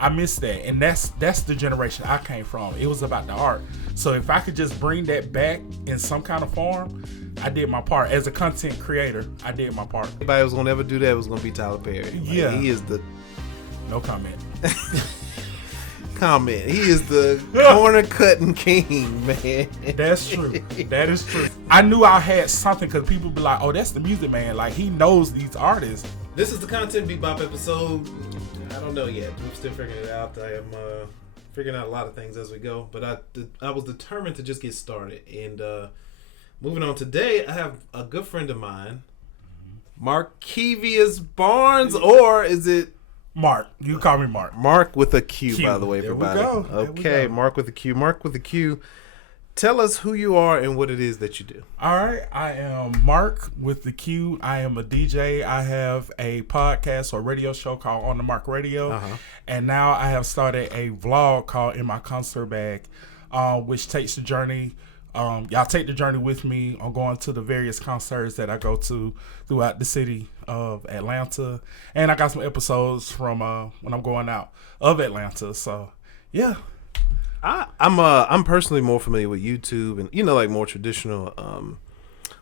I miss that, and that's the generation I came from. It was about the art. So if I could just bring that back in some kind of form, I did my part. As a content creator, I did my part. Anybody who's gonna ever do that was gonna be Tyler Perry. Yeah, he is the. No comment. Comment. He is the corner cutting king, man. That's true. That is true. I knew I had something because people be like, "Oh, that's the music man. Like he knows these artists." This is the Content Bebop episode. I don't know yet. I'm still figuring it out. I am figuring out a lot of things as we go. But I was determined to just get started. And moving on today, I have a good friend of mine, Marquevius Barnes, or is it Marq? You call me Marq. Marq with a Q, by the way, everybody. There we go. Okay, Marq with a Q. Marq with a Q. Tell us who you are and what it is that you do. All right. I am Marq with the Q. I am a DJ. I have a podcast or radio show called On the Marq Radio. And now I have started a vlog called In My Concert Bag, which takes the journey. Y'all take the journey with me on going to the various concerts that I go to throughout the city of Atlanta. And I got some episodes from when I'm going out of Atlanta. So, yeah. I'm personally more familiar with YouTube and like more traditional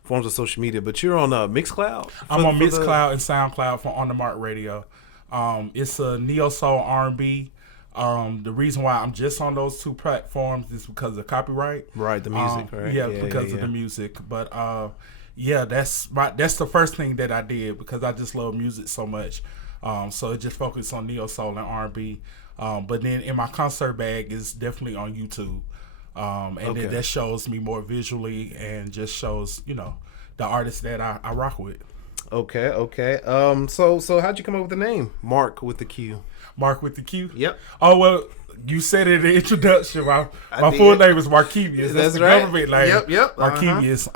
forms of social media, but you're on Mixcloud. I'm on Mixcloud and SoundCloud for On the Marq Radio. It's a neo soul R&B. The reason why I'm just on those two platforms is because of copyright. Right, the music, right? Yeah, because of the music. But that's the first thing that I did because I just love music so much. So it just focused on neo soul and R&B. But then In My Concert Bag is definitely on YouTube. Then that shows me more visually and just shows, the artists that I rock with. Okay. So how'd you come up with the name? Marq with the Q. Marq with the Q? Yep. Oh, well, you said it in the introduction. My full name is Marquevius. That's the right. government name. Yep. Marquevius.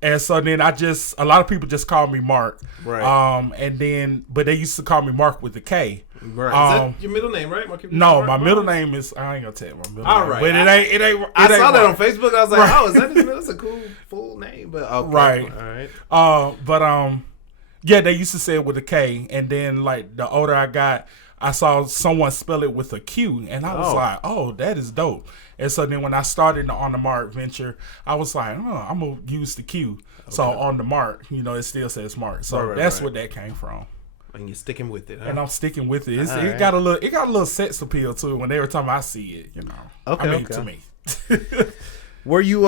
And so then a lot of people just call me Marq. Right. But they used to call me Marq with the K. Right. Is that your middle name, right? Marquevius No, Marq my Barnes? middle name is, I ain't gonna tell you my middle All name. right. But it ain't. I saw that on Marq. Facebook. I was like, Right. is that his middle? That's a cool full name. But okay. Right. All right. Yeah, they used to say it with a K. And then, like, the older I got, I saw someone spell it with a Q. And I was like, oh, that is dope. And so then when I started the On the Marq venture, I was like, I'm going to use the Q. Okay. So On the Marq, it still says Marq. So that's where that came from. And you're sticking with it, huh? And I'm sticking with it. It got a little sex appeal to it when every time I see it, Okay. To me. Were you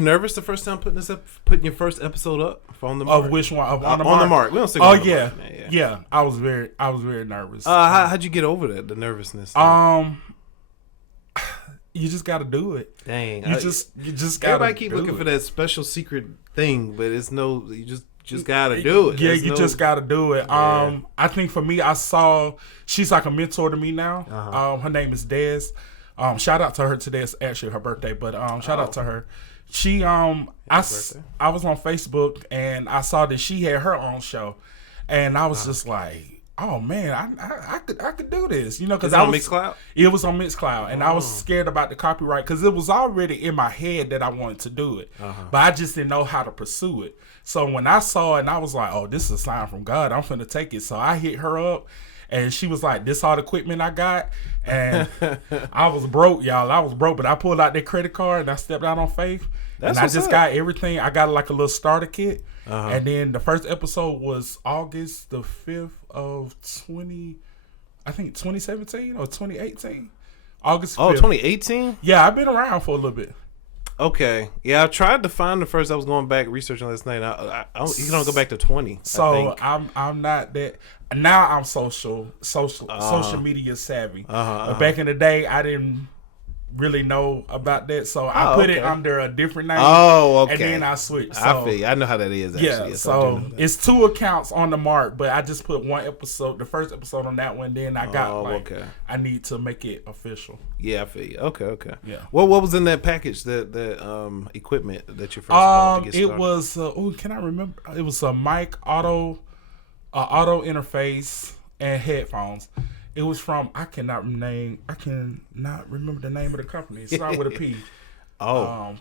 nervous the first time putting your first episode up for On the Marq? Of which one? Of On the Marq. We don't stick on On the yeah. Marq. Yeah. I was very nervous. How'd you get over that? The nervousness? You just got to do it. Dang. You just got to. Everybody keep looking for that special secret thing, but it's no. You just got to do it. Yeah, just got to do it. Yeah. I think for me, she's like a mentor to me now. Her name is Des. Shout out to her today. It's actually her birthday, but shout out to her. She I was on Facebook and I saw that she had her own show, and I was just like, oh man, I could do this, because I was on Mixcloud. It was on Mixcloud, and I was scared about the copyright because it was already in my head that I wanted to do it, but I just didn't know how to pursue it. So when I saw it, and I was like, oh, this is a sign from God. I'm finna take it. So I hit her up. And she was like, this all the equipment I got. And I was broke, y'all. I was broke. But I pulled out that credit card and I stepped out on faith. And I just got everything. I got like a little starter kit. And then the first episode was August the 5th of 2017 or 2018. August 5th. Oh, 2018? Yeah, I've been around for a little bit. Okay. Yeah, I tried to find the first. I was going back researching last night. You can only go back to 20. So I'm not that. Now I'm social media savvy. But back in the day, I didn't really know about that, so I put it under a different name. Oh, okay. And then I switched. So, I feel you. I know how that is. Actually. Yeah. Yes, so it's 2 accounts on the Marq, but I just put one episode, the first episode on that one. Then I got I need to make it official. Yeah, I feel you. Okay. Yeah. What was in that package? That equipment that you first bought to get started? It was. Can I remember? It was a mic, auto interface, and headphones. It was from I cannot remember the name of the company. It started with a P. Oh.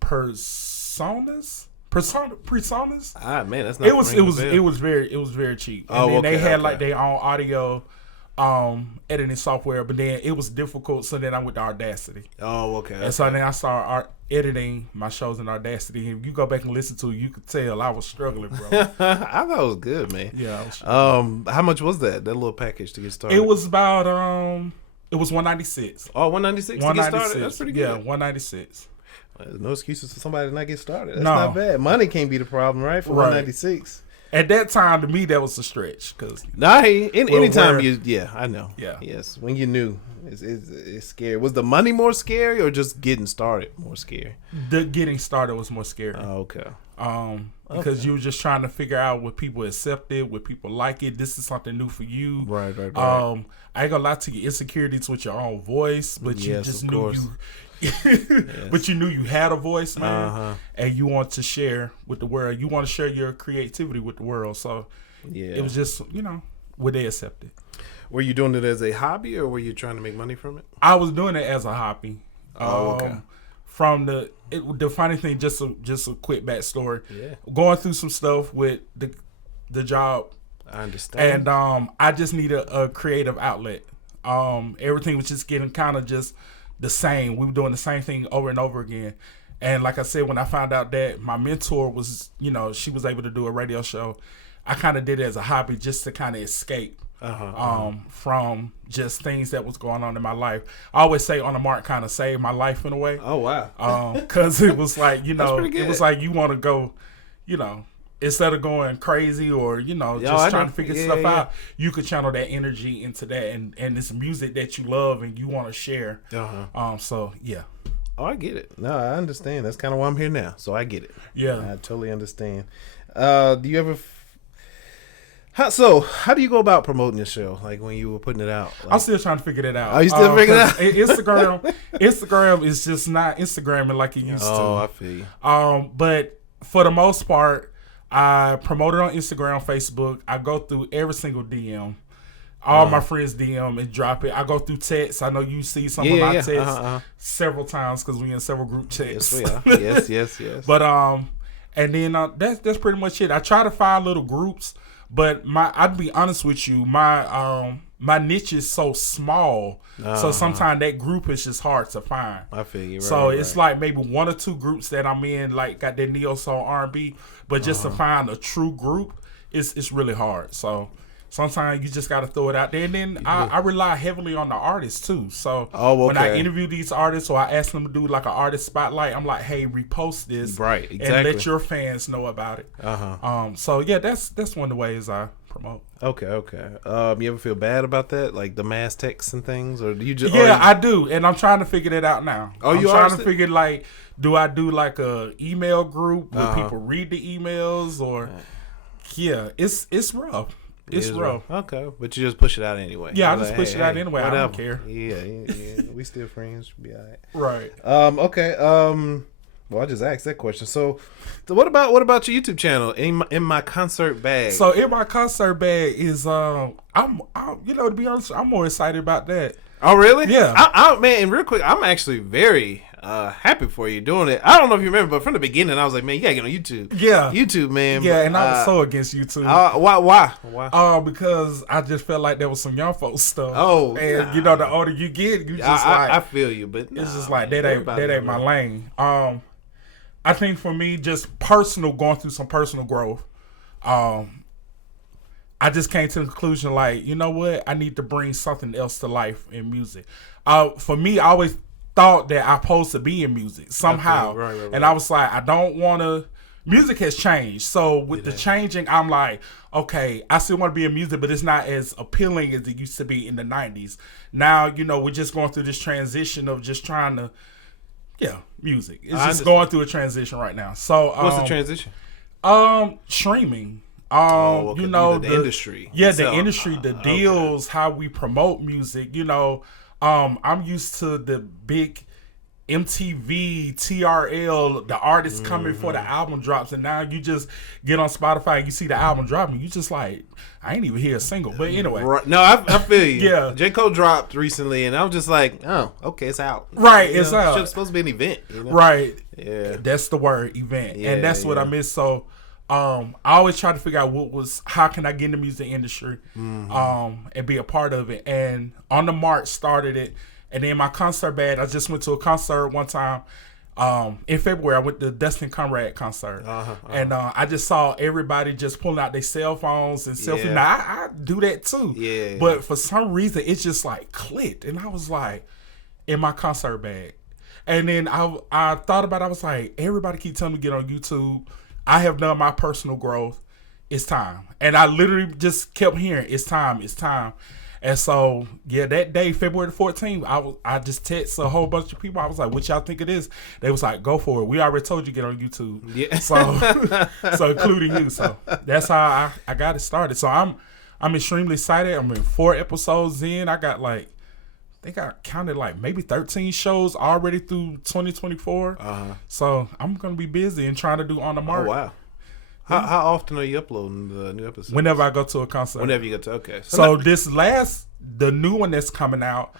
Personas. Personas. Man, that's not. It was very cheap. And then they had like their own audio editing software, but then it was difficult, so then I went to Audacity. Oh, okay. And so then I started editing my shows in Audacity. And if you go back and listen to it, you could tell I was struggling, bro. I thought it was good, man. Yeah, I was struggling. How much was that little package to get started? It was about it was $196. Oh, $196 to get started? That's pretty good. Yeah, $196. There's no excuses for somebody to not get started. That's not bad. Money can't be the problem, right? For $196. At that time, to me, that was a stretch. Anytime I know. Yeah. Yes, when you knew, it's scary. Was the money more scary or just getting started more scary? The getting started was more scary. Oh, okay. Because you were just trying to figure out what people accept it, what people like it. This is something new for you. Right. I ain't gonna lie to you, insecurities with your own voice, but you just knew you. But you knew you had a voice, man, and you want to share with the world. You want to share your creativity with the world. So it was just, would they accept it? Were you doing it as a hobby, or were you trying to make money from it? I was doing it as a hobby. Okay. From the funny thing, just a quick backstory. Yeah. Going through some stuff with the job. I understand. And I just needed a creative outlet. Everything was just getting kind of just the same. We were doing the same thing over and over again. And like I said, when I found out that my mentor was, she was able to do a radio show, I kind of did it as a hobby just to kind of escape from just things that was going on in my life. I always say on the Marq kind of saved my life in a way. Oh, wow. Because it was like, it was like you want to go, instead of going crazy or, just trying to figure stuff out, you could channel that energy into that and it's music that you love and you want to share. So, yeah. Oh, I get it. No, I understand. That's kind of why I'm here now. So I get it. Yeah. I totally understand. Do you ever... How do you go about promoting your show? Like when you were putting it out? I'm still trying to figure that out. Are you still figuring it out? Instagram is just not Instagramming like it used to. Oh, I feel you. But for the most part, I promote it on Instagram, Facebook. I go through every single DM. All my friends DM and drop it. I go through text. I know you see some of my texts several times because we in several group chats. Yes, we are. Yes. But and then that's pretty much it. I try to find little groups. But I'd be honest with you, my niche is so small, so sometimes that group is just hard to find. I feel you. Right, so it's like maybe one or two groups that I'm in, like got that neo soul R&B, but just to find a true group, it's really hard. So sometimes you just got to throw it out there. And then I rely heavily on the artists too. So when I interview these artists or I ask them to do like an artist spotlight, I'm like, hey, repost this. Right, exactly. And let your fans know about it. So yeah, that's one of the ways I promote. Okay. You ever feel bad about that? Like the mass texts and things? Or do you just... Yeah, I do. And I'm trying to figure that out now. I'm trying to figure like, do I do like a email group where people read the emails or... Yeah, it's rough. It's rough. Okay, but you just push it out anyway. Yeah, I just push it out anyway. Whatever. I don't care. Yeah. We still friends. Should be all right. Right. Okay. Well, I just asked that question. So what about your YouTube channel? In my concert bag. So in my concert bag is I'm to be honest, I'm more excited about that. Oh really? Yeah. Man, and real quick, I'm actually very happy for you doing it. I don't know if you remember, but from the beginning, I was like, man, you gotta get on YouTube. Yeah. YouTube, man. Yeah, and I was so against YouTube. Why? Because I just felt like there was some young folks stuff. Oh, and the older you get, you just I feel you, but it's just like that ain't my lane. I think for me, just going through some personal growth, I just came to the conclusion, like, you know what? I need to bring something else to life in music. For me, I always thought that I'm supposed to be in music somehow. Right. And I was like, I don't want to... Music has changed. So with the changing, I'm like, okay, I still want to be in music, but it's not as appealing as it used to be in the 90s. Now, we're just going through this transition of just trying to... Yeah, music. It's just going through a transition right now. So what's the transition? Streaming. Okay. The industry. Yeah, the industry, the deals, how we promote music. I'm used to the big MTV, TRL, the artists coming for the album drops, and now you just get on Spotify and you see the album dropping, you just like, I ain't even hear a single. But anyway. Right. No, I feel you. Yeah. J. Cole dropped recently, and I was just like, oh, okay, it's out. Right, it's out. It's supposed to be an event. Right. Yeah. That's the word, event. Yeah, and that's what I miss. So I always try to figure out how can I get in the music industry and be a part of it. And On the Marq started it. And then my concert band, I just went to a concert one time. In February, I went to the Dustin Conrad concert. And I just saw everybody just pulling out their cell phones and selfies. Yeah. Now, I do that too. Yeah. But for some reason, it's just like clicked. And I was like, in my concert bag. And then I thought about it. I was like, everybody keep telling me to get on YouTube. I have done my personal growth. It's time. And I literally just kept hearing, it's time, it's time. And so, yeah, that day, February the 14th, I just texted a whole bunch of people. I was like, what y'all think it is? They was like, go for it. We already told you to get on YouTube. Yeah. So including you. So that's how I got it started. So I'm extremely excited. I'm in 4 episodes in. I got they got counted maybe 13 shows already through 2024. So I'm going to be busy and trying to do On the Marq. Oh, wow. How often are you uploading the new episodes? Whenever I go to a concert. Whenever you go to, okay. So the new one that's coming out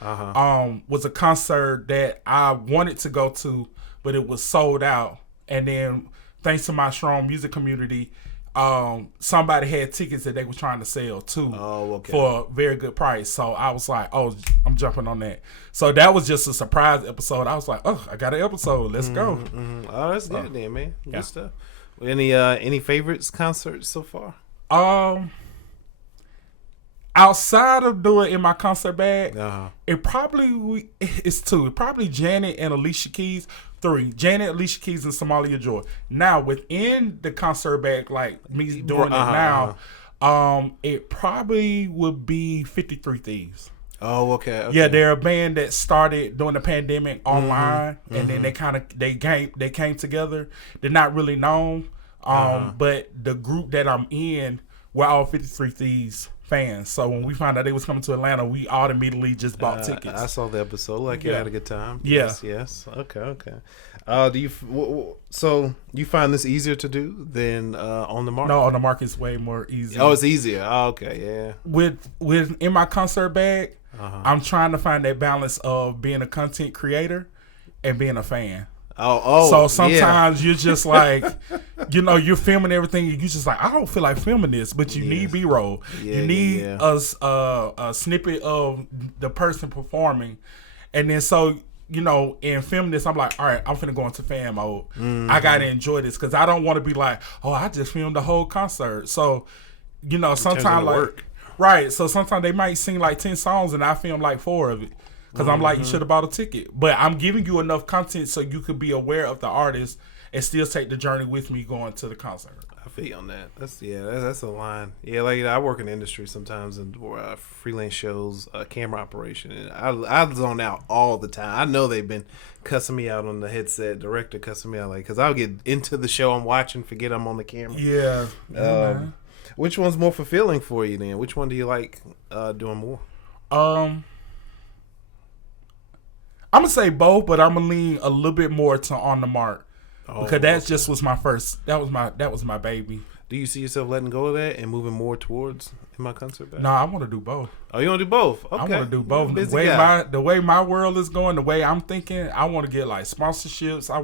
was a concert that I wanted to go to, but it was sold out. And then thanks to my strong music community, somebody had tickets that they were trying to sell too for a very good price. So I was like, oh, I'm jumping on that. So that was just a surprise episode. I was like, oh, I got an episode. Let's go. Oh, that's good then, man. Good stuff. Any favorites concerts so far? Outside of doing in my concert bag, it's 2. It probably Janet and Alicia Keys. 3. Janet, Alicia Keys, and Somalia Joy. Now within the concert bag, like me doing it now, it probably would be 53 Thieves. Oh, okay. Yeah, they're a band that started during the pandemic online, and then they came together. They're not really known, but the group that I'm in, we're all 53 Thieves fans. So when we found out they was coming to Atlanta, we all immediately just bought tickets. I saw the episode. You had a good time. Yeah. Yes. Okay. So you find this easier to do than On the Marq? No, On the Marq is way more easy. Oh, it's easier. Oh, okay, yeah. With in my concert bag, I'm trying to find that balance of being a content creator and being a fan. So sometimes you're just like, you're filming everything. You're just like, I don't feel like filming this, but you need B-roll. You need a snippet of the person performing. And then so, in filming this, I'm like, all right, I'm finna go into fan mode. I got to enjoy this because I don't want to be like, oh, I just filmed the whole concert. So, sometimes right. So sometimes they might sing 10 songs and I film 4 of it. Because I'm like, you should have bought a ticket. But I'm giving you enough content so you could be aware of the artist and still take the journey with me going to the concert. I feel you on that. That's a line. Yeah, I work in the industry sometimes and freelance shows, camera operation. And I zone out all the time. I know they've been cussing me out on the headset, director cussing me out. Because I'll get into the show I'm watching, forget I'm on the camera. Yeah. Which one's more fulfilling for you then? Which one do you like doing more? I'm gonna say both, but I'm gonna lean a little bit more to On the Marq because that just was my first. That was my baby. Do you see yourself letting go of that and moving more towards in my concert bag? No, I want to do both. Oh, you want to do both? Okay. I want to do both. The way my world is going, the way I'm thinking, I want to get sponsorships. I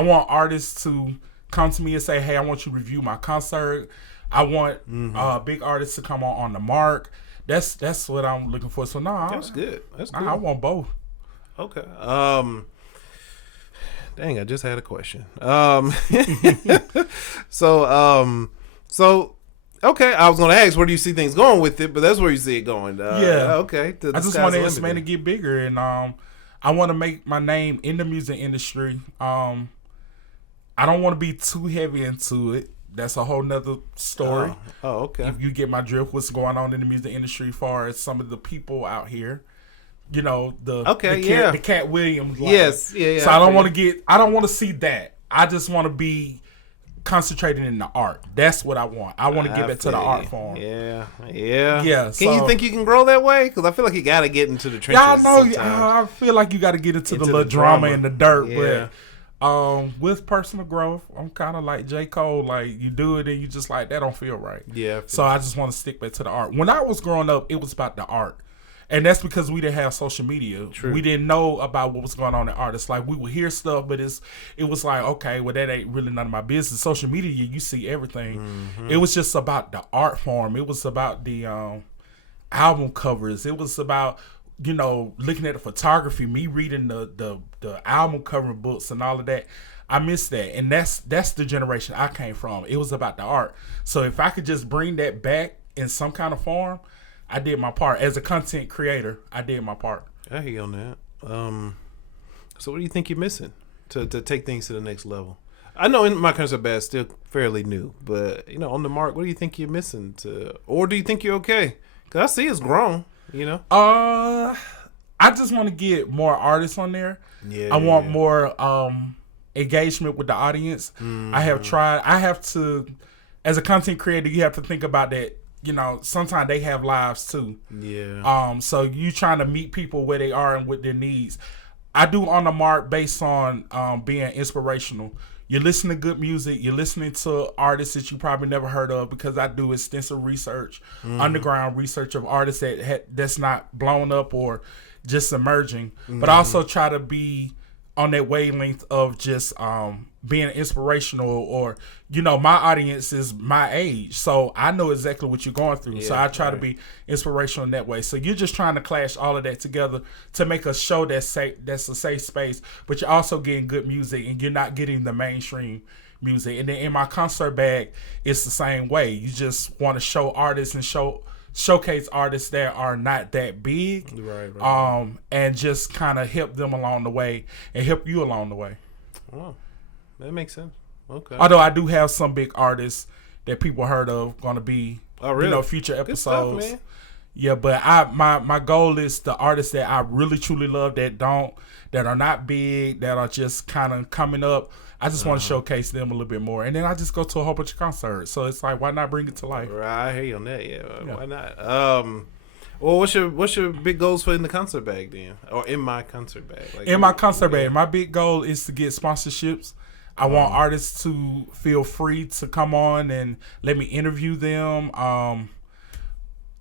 want artists to come to me and say, "Hey, I want you to review my concert." I want big artists to come on the Marq. That's what I'm looking for. So that's good. That's good. I want both. Okay. Dang, I just had a question. So okay, I was gonna ask where do you see things going with it, but that's where you see it going. Okay. I just want to expand and get bigger, and I want to make my name in the music industry. I don't want to be too heavy into it. That's a whole nother story. Okay. If you get my drift, what's going on in the music industry, as far as some of the people out here. The Cat Williams. Yes, yeah. So I don't want to see that. I just want to be concentrating in the art. That's what I want. I want to get back to the art form. Yeah. Can you think you can grow that way? Because I feel like you got to get into the trenches. Yeah, I know. I feel like you got to get into the little drama and the dirt. Yeah. But with personal growth, I'm kind of like J. Cole. You do it and you just that don't feel right. Yeah. So I just want to stick back to the art. When I was growing up, it was about the art. And that's because we didn't have social media. True. We didn't know about what was going on in artists. Like, we would hear stuff, but it was like, okay, well, that ain't really none of my business. Social media, you see everything. Mm-hmm. It was just about the art form. It was about the album covers. It was about, you know, looking at the photography, me reading the album cover books and all of that. I miss that. And that's the generation I came from. It was about the art. So if I could just bring that back in some kind of form, I did my part. As a content creator, I did my part. I hear you on that. So what do you think you're missing to take things to the next level? I know in my concert band is still fairly new, but, you know, on the Marq, what do you think you're missing or do you think you're okay? Because I see it's grown, you know? I just want to get more artists on there. Yeah. I want more engagement with the audience. Mm-hmm. I have to, as a content creator, you have to think about that. You know, sometimes they have lives too. Yeah. So you trying to meet people where they are and with their needs. I do on the Marq based on being inspirational. You listen to good music. You're listening to artists that you probably never heard of, because I do extensive research, underground research of artists that's not blown up or just emerging. But I also try to be on that wavelength of just being inspirational, or, you know, my audience is my age, so I know exactly what you're going through. So I try to be inspirational in that way. So you're just trying to clash all of that together to make a show that's a safe space, but you're also getting good music and you're not getting the mainstream music. And then in my concert bag, it's the same way. You just want to show artists and showcase artists that are not that big, right. And just kind of help them along the way and help you along the way. Oh, that makes sense. Okay. Although I do have some big artists that people heard of going to be, really? You know, future episodes. Good stuff, man. Yeah, but my goal is the artists that I really truly love that are not big, that are just kind of coming up. I just want to showcase them a little bit more, and then I just go to a whole bunch of concerts. So it's like, why not bring it to life? Right, I hear you on that. Yeah, why not? Well, what's your big goals for in the concert bag then, or in my concert bag? Like, in my concert bag, my big goal is to get sponsorships. I want artists to feel free to come on and let me interview them.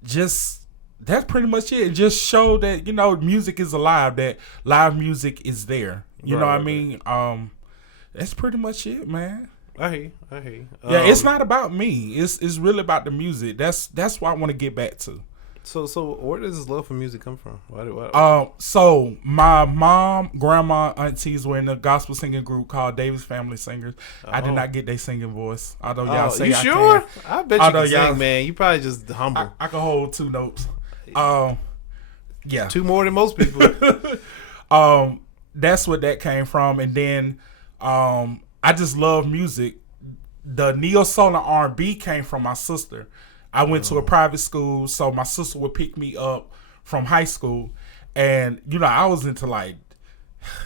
Just that's pretty much it. Just show that, you know, music is alive. That live music is there. You know what I mean? That's pretty much it, man. I hear you. Yeah, it's not about me. It's really about the music. That's what I want to get back to. So where does this love for music come from? So my mom, grandma, aunties were in a gospel singing group called Davis Family Singers. I did not get their singing voice, although y'all say you I sure? can. I bet you can sing, man. You probably just humble. I can hold 2 notes. Yeah, 2 more than most people. That's what that came from, and then I just love music. The neo soul and R&B came from my sister. I went to a private school, so my sister would pick me up from high school, and, you know, I was into, like,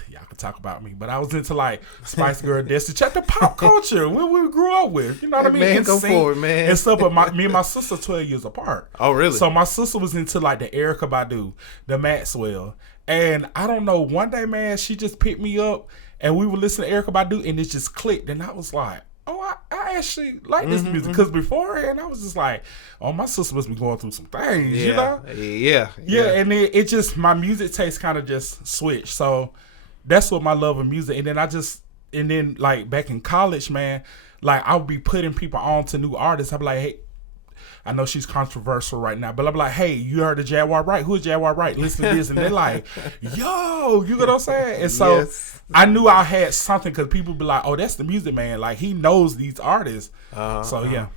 y'all can talk about me, but I was into, like, Spice Girl, Destiny Child, the pop culture we grew up with. You know what I mean? Man, go forward, man. And stuff, but me and my sister 12 years apart. Oh, really? So my sister was into, like, the Erykah Badu, the Maxwell, and I don't know, one day, man, she just picked me up, and we would listen to Erykah Badu, and it just clicked, and I was like, oh, I actually like this music. Because beforehand, I was just like, oh, my sister must be going through some things, you know? Yeah. And it just, my music taste kind of just switched. So that's what my love of music. And then like back in college, man, like I would be putting people on to new artists. I'd be like, hey, I know she's controversial right now, but I'm like, hey, you heard of Jaguar Wright? Who's Jaguar Wright? Listen to this. And they're like, yo, you know what I'm saying? And so I knew I had something, because people be like, oh, that's the music man. Like, he knows these artists. Yeah.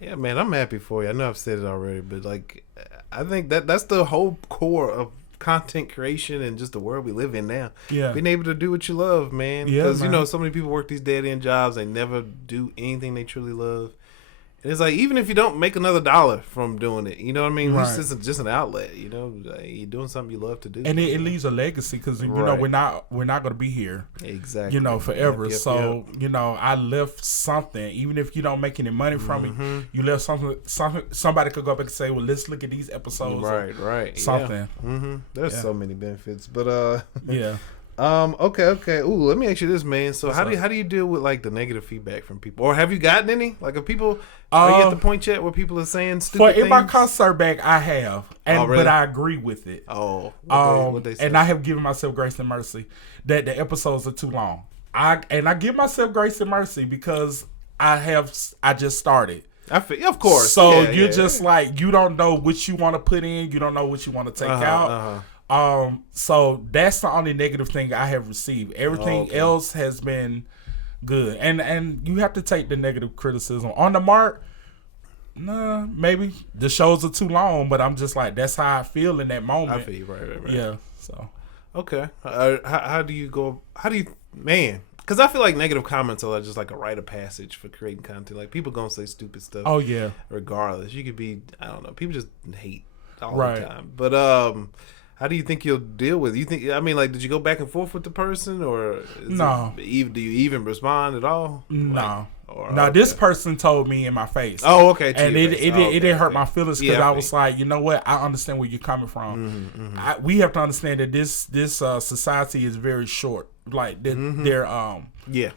Yeah, man, I'm happy for you. I know I've said it already, but, like, I think that's the whole core of content creation and just the world we live in now. Yeah. Being able to do what you love, man. Yeah, because, you know, so many people work these dead-end jobs. They never do anything they truly love. And it's like, even if you don't make another dollar from doing it, you know what I mean? Right. It's just an outlet, you know? Like, you're doing something you love to do. And it leaves a legacy, because, you know, we're not going to be here. Exactly. You know, forever. Yep. You know, I left something. Even if you don't make any money from it, you left something. Somebody could go back and say, well, let's look at these episodes. Right. Something. Yeah. There's so many benefits. But, yeah. Okay. Ooh, let me ask you this, man. So how do you deal with like the negative feedback from people, or have you gotten any? Like, if people are you at the point yet where people are saying stupid things? In my concert bag, I have, and really? but I agree with it. What they say? And I have given myself grace and mercy that the episodes are too long. I give myself grace and mercy because I just started. I feel, of course. So you're just like, you don't know what you want to put in, you don't know what you want to take out. So that's the only negative thing I have received. Everything else has been good, and you have to take the negative criticism on the Marq. Nah, maybe the shows are too long, but I'm just like, that's how I feel in that moment. I feel you, right. Yeah. So okay, how do you go? Man? Because I feel like negative comments are just like a rite of passage for creating content. Like, people gonna say stupid stuff. Oh yeah. Regardless, you could be, I don't know. People just hate all the time. But how do you think you'll deal with it? You think, I mean, like, did you go back and forth with the person, or no? Do you even respond at all? No. This person told me in my face. Oh, okay. And it didn't hurt my feelings because I was like, you know what? I understand where you're coming from. We have to understand that this society is very short. Like their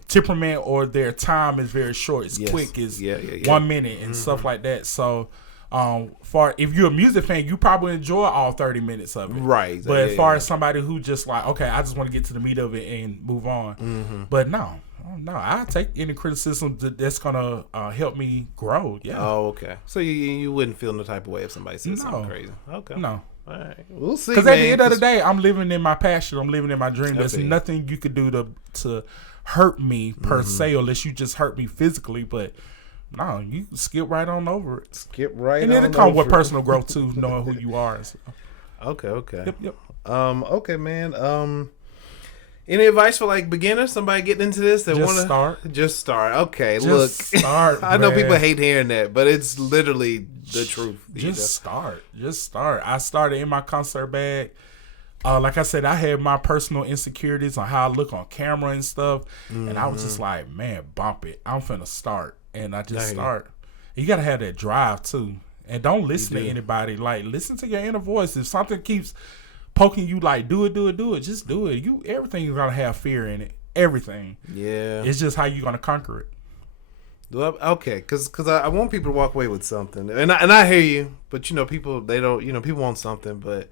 temperament or their time is very short. It's quick. It's 1 minute and stuff like that. So. If you're a music fan, you probably enjoy all 30 minutes of it, right? But as far as somebody who just like, okay, I just want to get to the meat of it and move on. But no, I take any criticism that's gonna help me grow. Yeah. Oh, okay. So you wouldn't feel no type of way if somebody said something crazy. Okay. No. All right. We'll see. Because at the end of the day, I'm living in my passion. I'm living in my dream. There's nothing you could do to hurt me per se, unless you just hurt me physically, but. No, you skip right on over it. And it'll come with personal growth too, knowing who you are. So. Okay. Yep. Okay, man. Any advice for like beginners? Somebody getting into this that want to just start. Okay, start. I know people hate hearing that, but it's literally the truth. Just start. I started in my concert bag. Like I said, I had my personal insecurities on how I look on camera and stuff, and I was just like, man, bump it. I'm finna start. And I just start. You gotta have that drive too, and don't listen to anybody. Like, listen to your inner voice. If something keeps poking you, like, do it, just do it. Everything is gonna have fear in it. Everything. Yeah. It's just how you gonna conquer it. Well, okay, because I want people to walk away with something, and I hear you, but people people want something, but.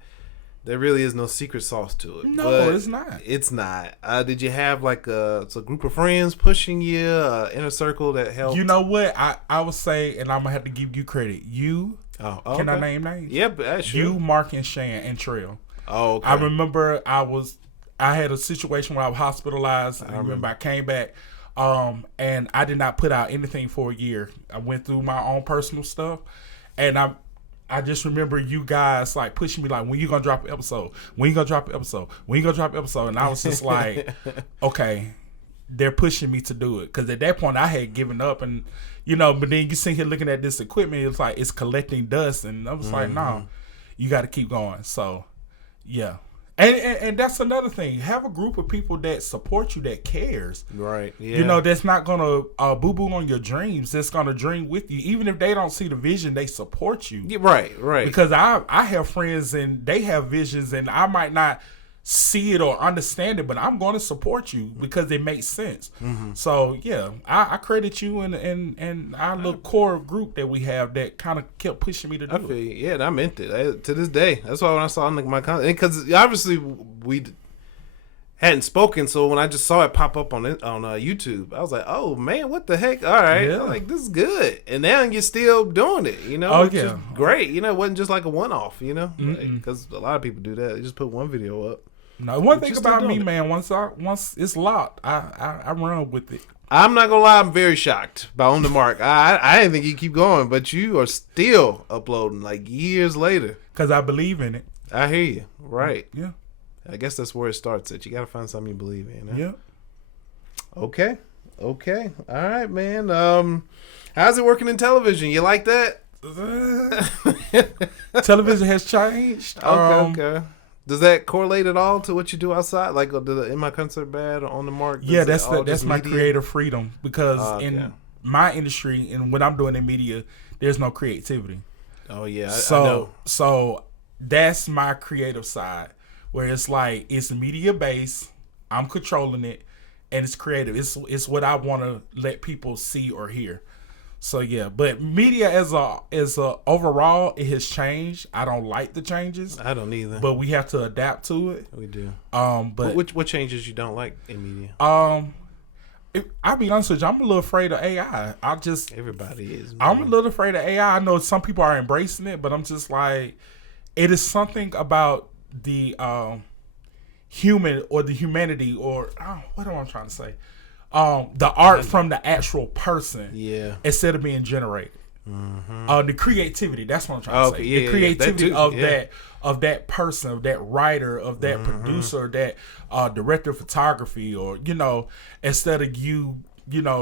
There really is no secret sauce to it. No, it's not. It's not. Did you have like a group of friends pushing you, inner circle that helped? You know what? I would say, and I'm going to have to give you credit. You, can I name names? Yeah, sure. You, Marq, and Shan, and Trill. Oh, okay. I remember I had a situation where I was hospitalized. I remember I came back, and I did not put out anything for a year. I went through my own personal stuff, and I just remember you guys like pushing me like, when you gonna drop an episode? When you gonna drop an episode? When you gonna drop an episode? And I was just like, okay, they're pushing me to do it. Because at that point I had given up, and but then you sit here looking at this equipment, it's like it's collecting dust, and I was like, no, you got to keep going. So yeah. And that's another thing. Have a group of people that support you, that cares. Right. Yeah. That's not gonna boo-boo on your dreams. That's gonna dream with you. Even if they don't see the vision, they support you. Yeah, right. Because I have friends and they have visions, and I might not see it or understand it, but I'm going to support you because it makes sense. So yeah, I credit you and our little core group that we have that kind of kept pushing me to do it. Yeah, and I meant it to this day. That's why when I saw my content, because obviously we hadn't spoken, so when I just saw it pop up on YouTube, I was like, oh man, what the heck? All right, I'm like, this is good. And now you're still doing it, which is great. It wasn't just like a one-off, because a lot of people do that. They just put one video up. No, one thing about me, man, once it's locked, I run with it. I'm not gonna lie, I'm very shocked by On The Marq. I didn't think you keep going, but you are still uploading like years later. Because I believe in it. I hear you. Right. Yeah. I guess that's where it starts at. You gotta find something you believe in. Huh? Yeah. Okay. All right, man. How's it working in television? You like that? Television has changed. Okay. Does that correlate at all to what you do outside? Like in my concert band or On The Marq? Yeah, that's my creative freedom, because in my industry and what I'm doing in media, there's no creativity. Oh yeah, I know. So that's my creative side, where it's like it's media based, I'm controlling it, and it's creative. It's what I want to let people see or hear. So yeah, but media as a overall, it has changed. I don't like the changes. I don't either. But we have to adapt to it. We do. But what changes you don't like in media? I'll be honest with you, I'm a little afraid of AI. Everybody is. Man. I'm a little afraid of AI. I know some people are embracing it, but I'm just like, it is something about the human or the humanity or what am I trying to say? The art from the actual person, instead of being generated. Mm-hmm. The creativity. That's what I'm trying to say. The creativity of that person, of that writer, of that producer, that director of photography, or instead of you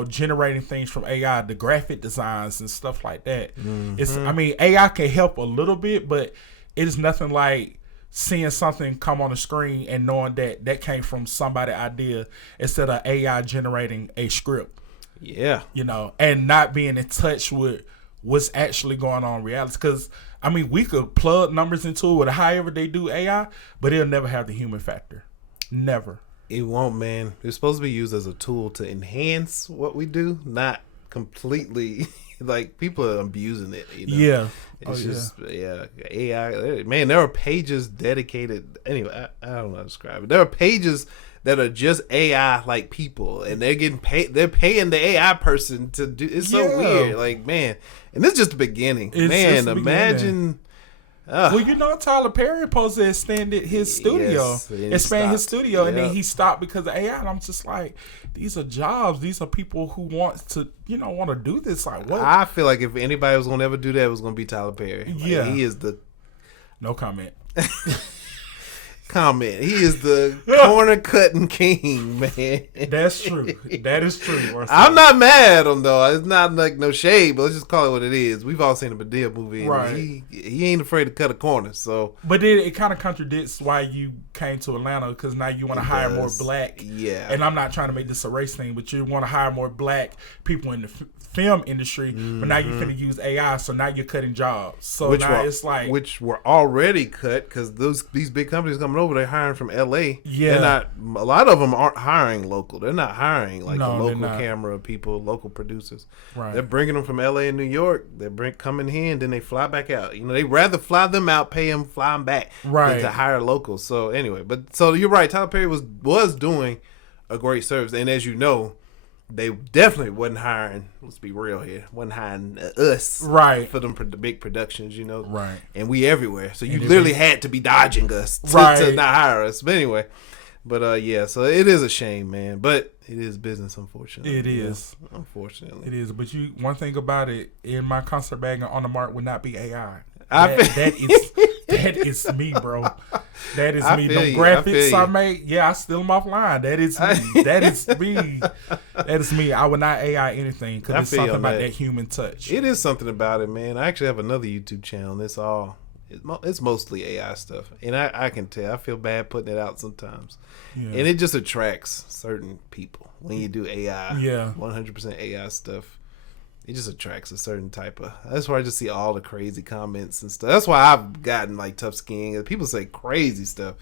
generating things from AI, the graphic designs and stuff like that. Mm-hmm. AI can help a little bit, but it is nothing like seeing something come on the screen and knowing that came from somebody's idea instead of AI generating a script. Yeah. And not being in touch with what's actually going on in reality. Because, we could plug numbers into it, however they do AI, but it'll never have the human factor. Never. It won't, man. It's supposed to be used as a tool to enhance what we do, not completely... Like, people are abusing it. Yeah. It's AI. Man, there are pages dedicated. Anyway, I don't know how to describe it. There are pages that are just AI like people, and they're getting paid. They're paying the AI person to do. It's so weird. Like, man, and this is just the beginning. Imagine. Well, Tyler Perry supposed to expand his studio, his studio, and then he stopped because of AI. And I'm just like, these are jobs. These are people who want to do this. Like, what? I feel like if anybody was gonna ever do that, it was gonna be Tyler Perry. Like, he is the. No comment. He is the corner cutting king, man. That's true. That is true. I'm not mad at him though. It's not like no shade, but let's just call it what it is. We've all seen the Padilla movie, and right? He ain't afraid to cut a corner. So, but then it kind of contradicts why you came to Atlanta, because now you want to hire more black. Yeah. And I'm not trying to make this a race thing, but you want to hire more black people in the film industry, but now you're going to use AI, so now you're cutting jobs. So it's like, which were already cut, because these big companies coming over, they're hiring from LA. Yeah, a lot of them aren't hiring local. They're not hiring the local camera people, local producers. Right, they're bringing them from LA and New York. They're coming here and then they fly back out. They rather fly them out, pay them, fly them back, than to hire locals. So anyway, so you're right. Tyler Perry was doing a great service, and as you know, they definitely wasn't hiring. Let's be real here. Wasn't hiring us, right, for them big productions, right. And we everywhere, so you literally had to be dodging us to not hire us. But anyway, so it is a shame, man. But it is business, unfortunately. It is, unfortunately, it is. But one thing about it, in my concert bag on the Marq would not be AI. That is me, bro. That is me. The graphics I make, I steal them offline. That is me. That is me. That is me. I would not AI anything, because it's something about that human touch. It is something about it, man. I actually have another YouTube channel. It's mostly AI stuff, and I can tell. I feel bad putting it out sometimes, and it just attracts certain people when you do AI. 100% AI stuff. It just attracts a certain type of. That's why I just see all the crazy comments and stuff. That's why I've gotten tough skin. People say crazy stuff.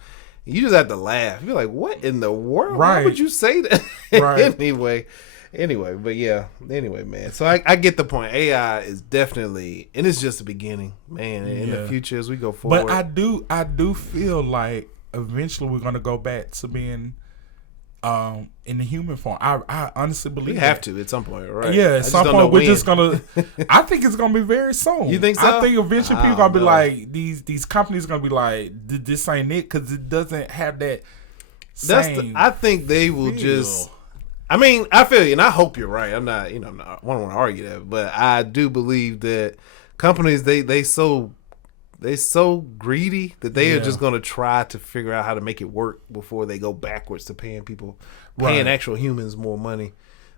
You just have to laugh. You're like, what in the world? Right. Why would you say that? Right. Anyway, but yeah. Anyway, man. So I get the point. AI is definitely, and it's just the beginning, man. In the future, as we go forward. But I do feel like eventually we're gonna go back to being in the human form. I honestly believe we have to at some point, right? Yeah, at some point we're just gonna. I think it's gonna be very soon. You think so? I think eventually people gonna be like, these companies gonna be like, this ain't it, because it doesn't have that. I think they will just. I feel you, and I hope you're right. I'm not, I don't want to argue that, but I do believe that companies they so greedy that they are just going to try to figure out how to make it work before they go backwards to paying actual humans more money.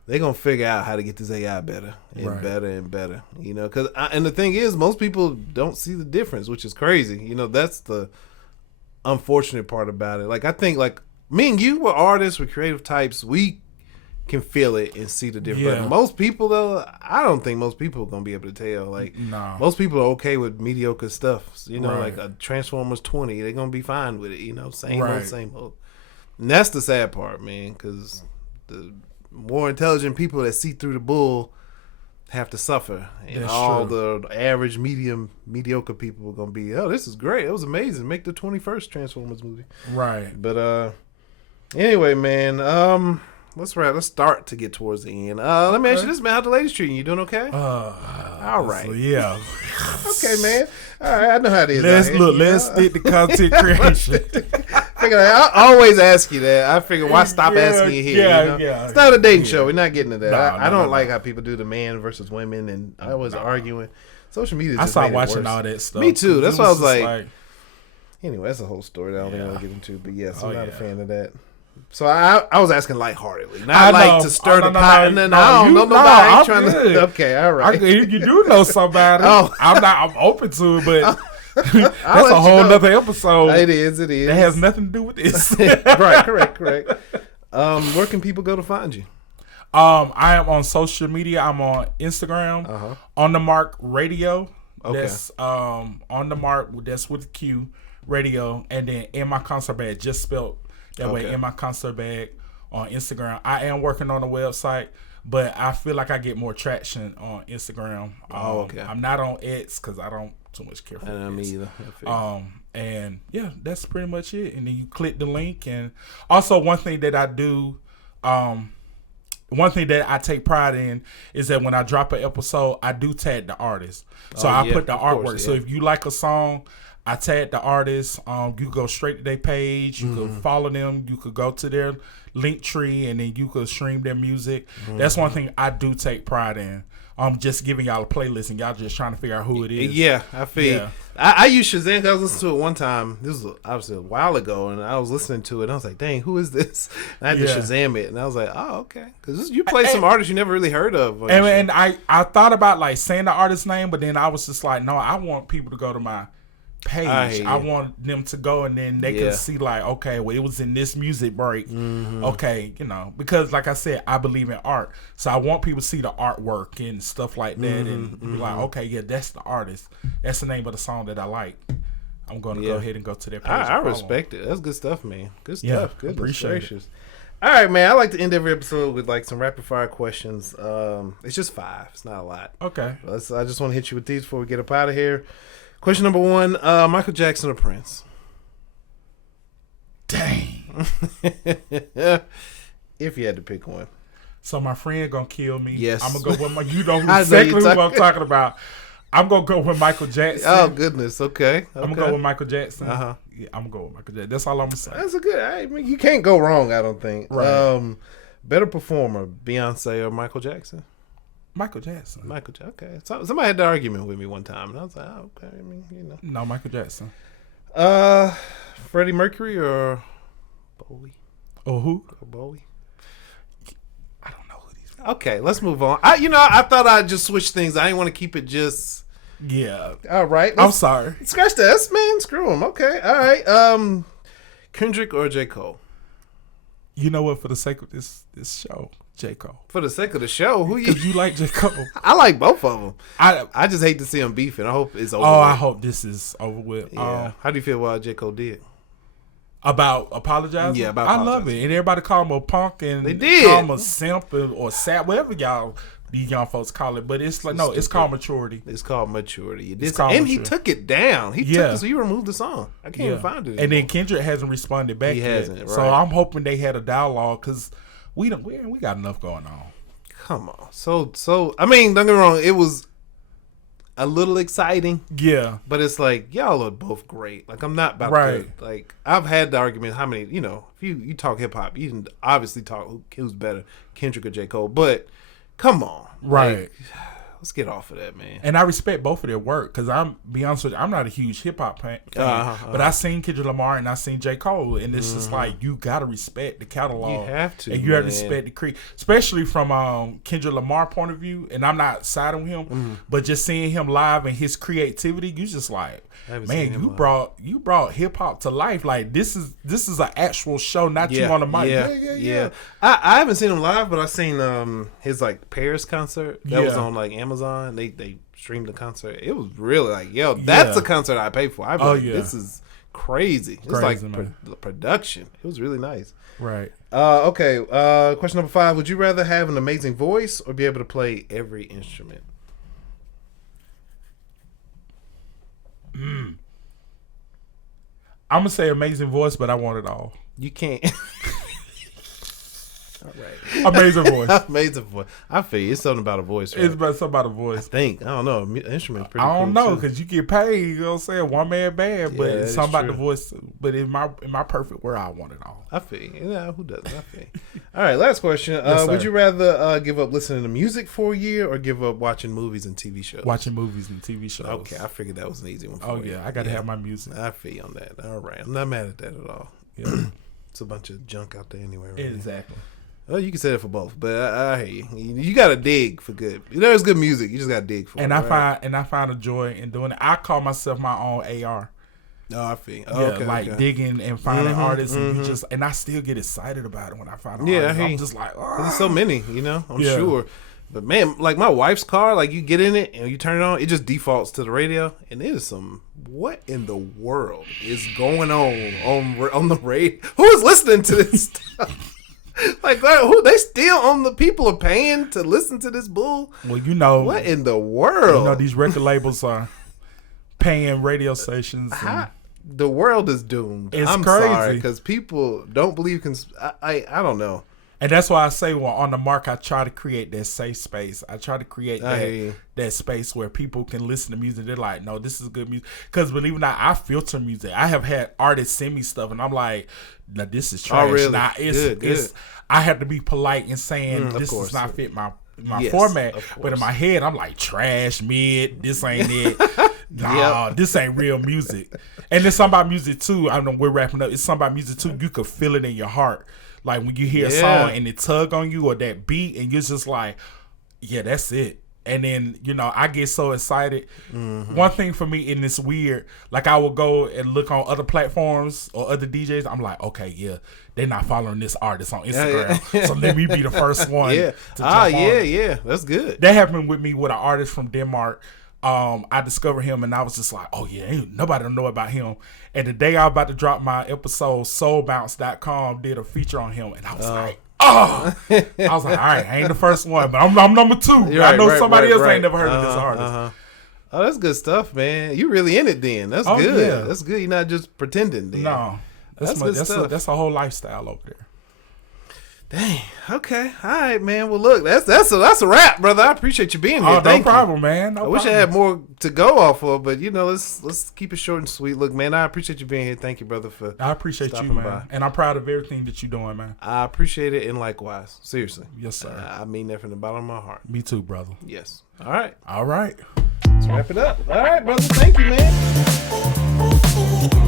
They're going to figure out how to get this AI better and better and better, because and the thing is, most people don't see the difference, which is crazy. That's the unfortunate part about it. Like, I think, like, me and you were artists, we're creative types, we can feel it and see the difference. Yeah. But most people, though, I don't think most people are gonna be able to tell. Like, most people are okay with mediocre stuff. Like a Transformers 20, they're gonna be fine with it. Same old, same old. And that's the sad part, man, because the more intelligent people that see through the bull have to suffer. And That's all true. the average, mediocre people are going to be, oh, this is great. It was amazing. Make the 21st Transformers movie. Right. But anyway, man, let's start to get towards the end. Let me ask you this, man. How the ladies treating you? Doing okay? All right. So, yeah. Okay, man. All right, I know how it is. Let's stick to content creation. I always ask you that. I figure, why stop asking you here? Yeah. It's not a dating show. We're not getting to that. No, I don't like how people do the man versus women, and I was arguing. Social media. I started watching all that stuff. Me too. That's why I was like. Anyway, that's a whole story that I don't think I want to get into. But yes, I'm not a fan of that. So I was asking lightheartedly, not like to stir the pot. I don't know nobody. I ain't trying to. Okay, all right. You do know somebody. I'm open to it, but. That's a whole nother episode. It is. That has nothing to do with this. Right, correct. Where can people go to find you? I am on social media. I'm on Instagram, on the Marq Radio. Okay. That's on the Marq. That's with Q Radio, and then in my concert bag, just spelled that way. In my concert bag on Instagram. I am working on a website, but I feel like I get more traction on Instagram. Okay. I'm not on X because I don't too much care for me either. And yeah, that's pretty much it. And then you click the link. And also one thing that I do, one thing that I take pride in is that when I drop an episode, I do tag the artist. So I put the artwork. Course, so if you like a song, I tag the artist. You go straight to their page. You could follow them. You could go to their link tree, and then you could stream their music. That's one thing I do take pride in. I'm just giving y'all a playlist, and y'all just trying to figure out who it is. Yeah, I feel. Yeah. I used Shazam because I was listening to it one time. This was obviously a while ago, and I was listening to it, and I was like, dang, who is this? And I had to Shazam it, and I was like, oh, okay. Because you play some artists you never really heard of. And I thought about like saying the artist's name, but then I was just like, no, I want people to go to my page. I want them to go, and then they can see like, okay, well, it was in this music break. Okay, because like I said, I believe in art, so I want people to see the artwork and stuff like that, and be like, okay, yeah, that's the artist. That's the name of the song that I like. I'm going to go ahead and go to their page. I respect it. That's good stuff, man. Good stuff. Good. Appreciate it. All right, man. I like to end every episode with like some rapid fire questions. It's just 5. It's not a lot. Okay. I just want to hit you with these before we get up out of here. Question number 1, Michael Jackson or Prince? Dang. If you had to pick one. So my friend gonna kill me. Yes. I'm gonna go with you know exactly who I'm talking about. I'm gonna go with Michael Jackson. Oh goodness, okay. I'm gonna go with Michael Jackson. Yeah, I'm gonna go with Michael Jackson. That's all I'm gonna say. That's a good. I mean, you can't go wrong. I don't think. Right. Better performer, Beyonce or Michael Jackson? Michael Jackson. Okay. So somebody had the argument with me one time, and I was like, oh, okay. I mean, No, Michael Jackson. Freddie Mercury or Bowie? Oh, who? Or Bowie? I don't know who these are. Okay, let's move on. I thought I'd just switch things. I didn't want to keep it just. Yeah. All right. I'm sorry. Scratch that, man. Screw him. Okay. All right. Kendrick or J. Cole? You know what? For the sake of this show, J. Cole. For the sake of the show, who you like J. Cole? I like both of them. I just hate to see them beefing. I hope it's over. Oh, I hope this is over with. Yeah. How do you feel about J. Cole did? About apologizing? Yeah, I love it. And everybody call him a punk and they did. Call him a simp or sap, whatever these young folks call it. But it's like, no, it's called maturity. It's called maturity. It's called maturity. He took it down. He removed the song. I can't even find it anymore. And then Kendrick hasn't responded back yet. He hasn't, right. So I'm hoping they had a dialogue because we got enough going on. Come on. So I mean, don't get me wrong, it was a little exciting. Yeah. But it's like, y'all are both great. Like, I'm not about to, like, I've had the argument how many, if you talk hip hop, you can obviously talk who's better, Kendrick or J. Cole, but come on. Right. Like, let's get off of that, man. And I respect both of their work because be honest with you, I'm not a huge hip hop fan, but I seen Kendrick Lamar and I seen J. Cole, and it's just like you gotta respect the catalog. You have to, and you have to respect the creed, especially from Kendrick Lamar point of view. And I'm not siding with him, but just seeing him live and his creativity, you just like, man, you brought hip hop to life. Like this is an actual show, not you on the mic. Yeah. I haven't seen him live, but I seen his like Paris concert that was on like Amazon. They streamed the concert. It was really like, that's a concert I pay for. This is crazy. It's like the production. It was really nice. Right. Okay. Question number 5. Would you rather have an amazing voice or be able to play every instrument? I'm gonna say amazing voice, but I want it all. You can't. All right. Amazing voice. Amazing voice. I feel you. It's something about a voice. Right? It's about something about a voice. I think. I don't know. Instrument's pretty. I don't cool know too. because you get paid. You know what I'm saying? One man band, but it's something about true. the voice. But in my perfect world, I want it all. I feel you. Yeah, who doesn't? I feel you. All right. Last question. Yes, would you rather give up listening to music for a year or give up watching movies and TV shows? Watching movies and TV shows. Okay, I figured that was an easy one. Oh yeah, I got to have my music. I feel you on that. All right, I'm not mad at that at all. Yeah. It's a bunch of junk out there anyway. Right Exactly. Now. Well, you can say that for both, but I hear you. You got to dig for good. There's good music. You just got to dig for it. I find a joy in doing it. I call myself my own AR. Oh, I feel. Oh, yeah, okay, digging and finding artists, and I still get excited about it when I find an artist. I'm just like, there's so many, I'm sure. But man, like my wife's car, like you get in it and you turn it on, it just defaults to the radio, and it is some. What in the world is going on the radio? Who is listening to this stuff? Like, who they still on the people are paying to listen to this bull? Well, what in the world? These record labels are paying radio stations. The world is doomed. I'm crazy sorry because people don't believe. I don't know. And that's why I say, on the Marq, I try to create that safe space. I try to create that space where people can listen to music. They're like, no, this is good music. Because believe it or not, I filter music. I have had artists send me stuff, and I'm like, no, this is trash. Oh, really? Nah, good. I have to be polite in saying this does not fit my format. But in my head, I'm like, trash, mid, this ain't it. Nah, this ain't real music. And there's something about music, too. I don't know, we're wrapping up. It's something about music, too. You could feel it in your heart. Like when you hear a song and it tug on you or that beat and you're just like, yeah, that's it. And then, I get so excited. One thing for me, and it's weird, like I will go and look on other platforms or other DJs. I'm like, okay, yeah, they're not following this artist on Instagram. So let me be the first one. Yeah. That's good. That happened with me with an artist from Denmark. I discovered him and I was just like, oh yeah, ain't nobody know about him. And the day I was about to drop my episode, soulbounce.com did a feature on him, and I was like, I was like, all right, I ain't the first one, but I'm number 2. I know somebody else ain't never heard of this artist. Oh, that's good stuff, man. You really in it then. That's good. Yeah. That's good. You're not just pretending then. No. That's a whole lifestyle over there. Dang. Okay. All right, man. Well, look, that's a wrap, brother. I appreciate you being here. No problem, man. I wish I had more to go off of, but let's keep it short and sweet. Look, man, I appreciate you being here. Thank you, brother, for I appreciate you, man. By. And I'm proud of everything that you're doing, man. I appreciate it, and likewise. Seriously. Yes, sir. I mean that from the bottom of my heart. Me too, brother. Yes. All right. All right. Let's wrap it up. All right, brother. Thank you, man.